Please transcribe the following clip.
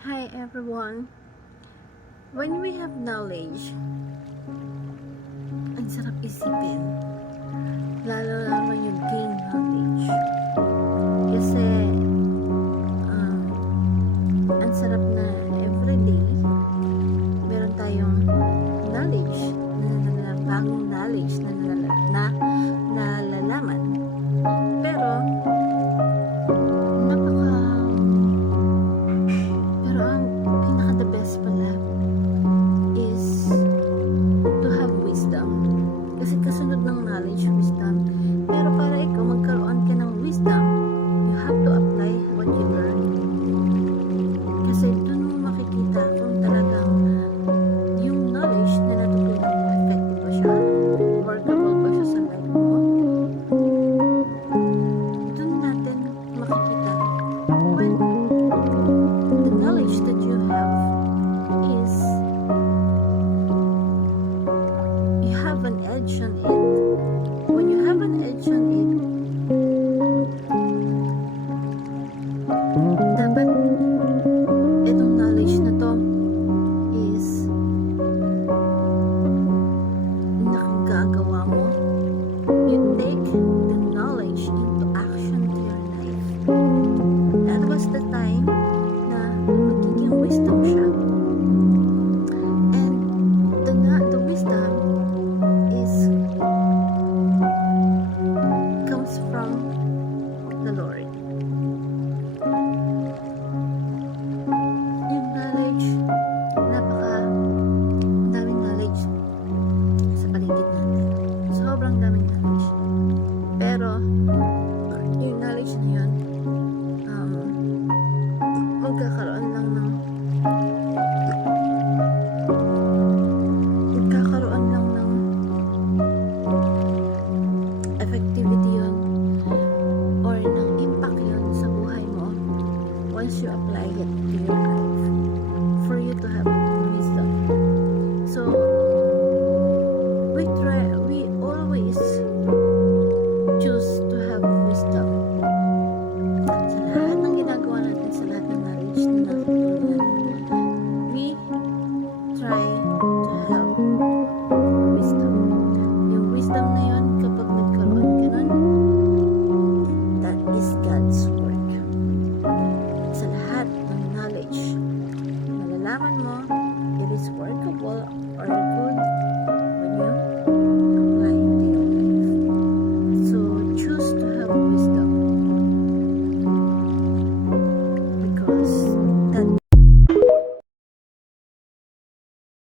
Hi everyone. When we have knowledge, ang sarap isipin. Lalo naman yung gain knowledge. Kasi, ang sarap na everyday, meron tayong knowledge, bagong knowledge na nalalaman. Pero ang pinaka the best pala is to have wisdom. Kasi kasunod ng knowledge, wisdom. Pero para ikaw magkaroon ka ng wisdom, you have to apply what you learn. Kasi dun mo makikita kung talagang yung knowledge na natutunan mo, effective ba siya? Workable ba siya sa life mo? Dun natin makikita when the knowledge that you have is you have an edge on it. When you have an edge on it, dapat itong knowledge na to is nakagagawa mo. You take the knowledge into action to your life. That was the time na magiging wisdom siya. And the wisdom is comes from the Lord. Yung knowledge, daming knowledge sa paligid natin. Sobrang daming knowledge. Pero, yung knowledge na yun, magkakaroon lang ng effectivity yun or ng impact yun sa buhay mo once you apply it to your life for you to have wisdom. So we always choose to have wisdom sa lahat ng ginagawa natin, sa lahat ng knowledge na